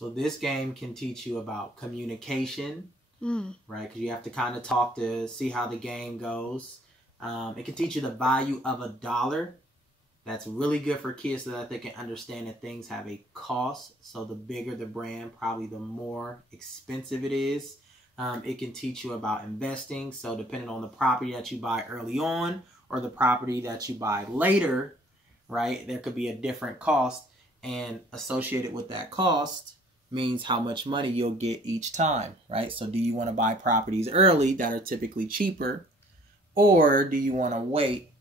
So this game can teach you about communication, right? Because you have to kind of talk to see how the game goes. It can teach you the value of $1. That's really good for kids so that they can understand that things have a cost. So the bigger the brand, probably the more expensive it is. It can teach you about investing. So depending on the property that you buy early on or the property that you buy later, right, there could be a different cost. And associated with that cost means how much money you'll get each time, right? So do you want to buy properties early that are typically cheaper? Or do you want to wait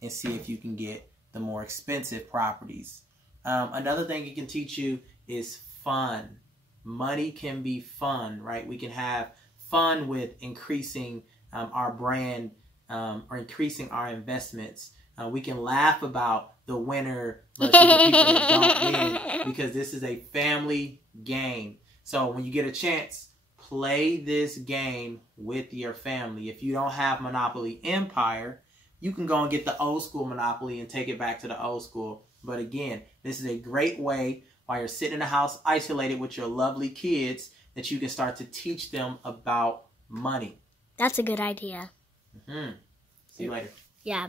and see if you can get the more expensive properties? Another thing it can teach you is fun. Money can be fun, right? We can have fun with increasing our brand or increasing our investments. We can laugh about the winner versus the people that don't win because this is a family game. So when you get a chance, play this game with your family. If you don't have Monopoly Empire, you can go and get the old school Monopoly and take it back to the old school. But again, this is a great way while you're sitting in the house isolated with your lovely kids that you can start to teach them about money. That's a good idea. See you later. Yeah.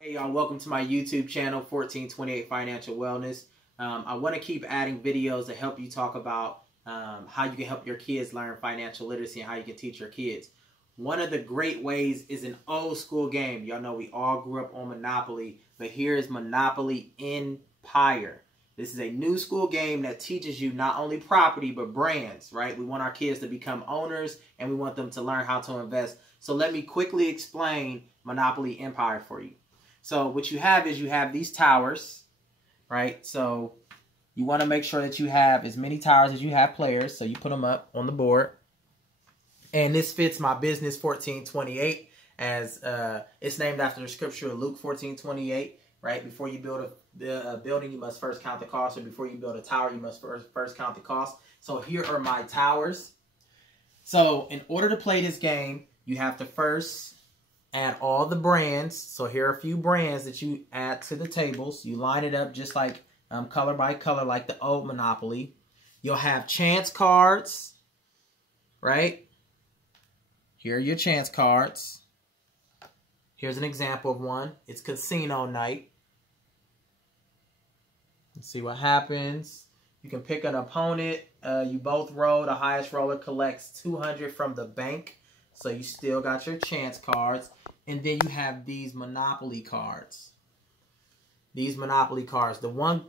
Hey y'all, welcome to my YouTube channel, 1428 Financial Wellness. I want to keep adding videos to help you talk about how you can help your kids learn financial literacy and how you can teach your kids. One of the great ways is an old school game. Y'all know we all grew up on Monopoly, but here is Monopoly Empire. This is a new school game that teaches you not only property, but brands, right? We want our kids to become owners and we want them to learn how to invest. So let me quickly explain Monopoly Empire for you. So what you have is you have these towers, right? So you want to make sure that you have as many towers as you have players. So you put them up on the board. And this fits my business 1428 as it's named after the scripture of Luke 14:28, right? Before you build a building, you must first count the cost. Or before you build a tower, you must first count the cost. So here are my towers. So in order to play this game, you have to first add all the brands. So here are a few brands that you add to the tables. You line it up just like color by color, like the old Monopoly. You'll have chance cards, right? Here are your chance cards. Here's an example of one. It's casino night. Let's see what happens. You can pick an opponent. You both roll. The highest roller collects 200 from the bank. So you still got your chance cards. And then you have these Monopoly cards. These Monopoly cards. The one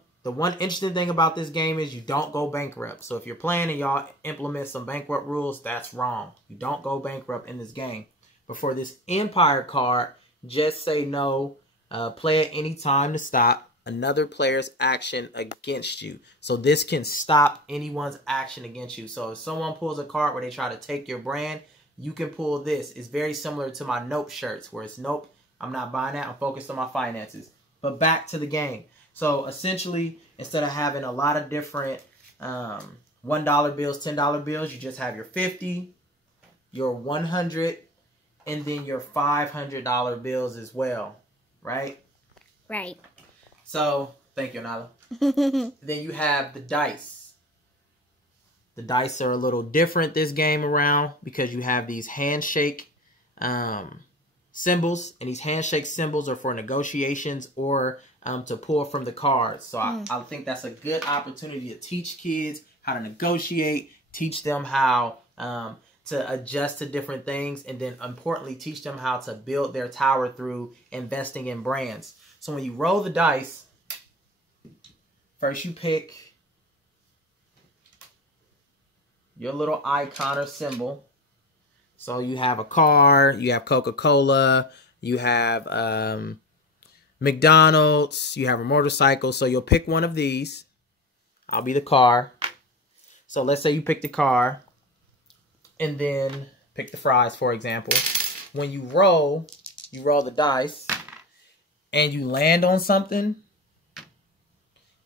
interesting thing about this game is you don't go bankrupt. So if you're playing and y'all implement some bankrupt rules, that's wrong. You don't go bankrupt in this game. But for this Empire card, just say no. Play at any time to stop another player's action against you. So this can stop anyone's action against you. So if someone pulls a card where they try to take your brand, you can pull this. It's very similar to my Nope shirts, where it's nope, I'm not buying that. I'm focused on my finances. But back to the game. So essentially, instead of having a lot of different $1 bills, $10 bills, you just have your 50, your 100, and then your $500 bills as well, right? Right. So, thank you, Nala. Then you have the dice. The dice are a little different this game around because you have these handshake symbols, and these handshake symbols are for negotiations or to pull from the cards. So I think that's a good opportunity to teach kids how to negotiate, teach them how to adjust to different things, and then importantly, teach them how to build their tower through investing in brands. So when you roll the dice, first you pick your little icon or symbol. So you have a car, you have Coca-Cola, you have McDonald's, you have a motorcycle. So you'll pick one of these. I'll be the car. So let's say you pick the car, and then pick the fries, for example. When you roll the dice, and you land on something,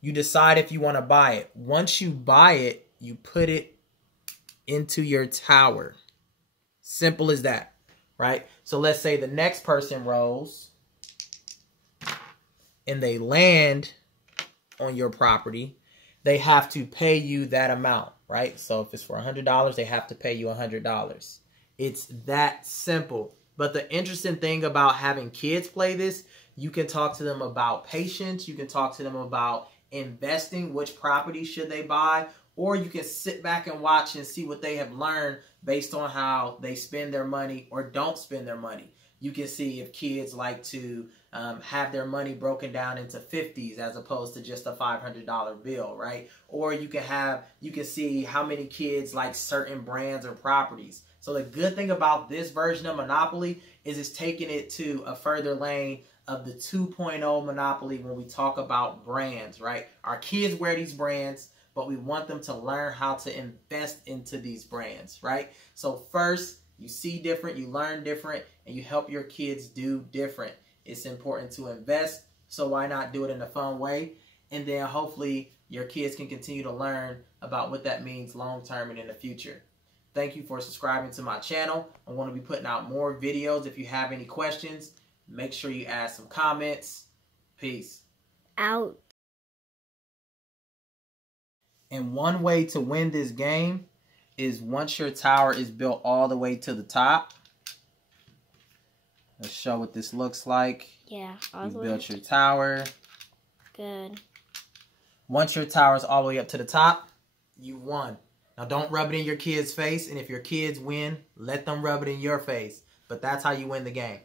you decide if you want to buy it. Once you buy it, you put it into your tower. Simple as that, right? So let's say the next person rolls and they land on your property. They have to pay you that amount, right? So if it's for $100, they have to pay you $100. It's that simple. But the interesting thing about having kids play this, you can talk to them about patience. You can talk to them about investing, which property should they buy, or you can sit back and watch and see what they have learned based on how they spend their money or don't spend their money. You can see if kids like to have their money broken down into 50s as opposed to just a $500 bill, right? Or you can see how many kids like certain brands or properties. So the good thing about this version of Monopoly is it's taking it to a further lane of the 2.0 Monopoly when we talk about brands, right? Our kids wear these brands, but we want them to learn how to invest into these brands, right? So first, you see different, you learn different, and you help your kids do different. It's important to invest, so why not do it in a fun way? And then hopefully your kids can continue to learn about what that means long-term and in the future. Thank you for subscribing to my channel. I'm going to be putting out more videos. If you have any questions, make sure you add some comments. Peace. Out. And one way to win this game is once your tower is built all the way to the top. Let's show what this looks like. Yeah. You built your tower. Good. Once your tower is all the way up to the top, you won. Now don't rub it in your kids' face, and if your kids win, let them rub it in your face. But that's how you win the game.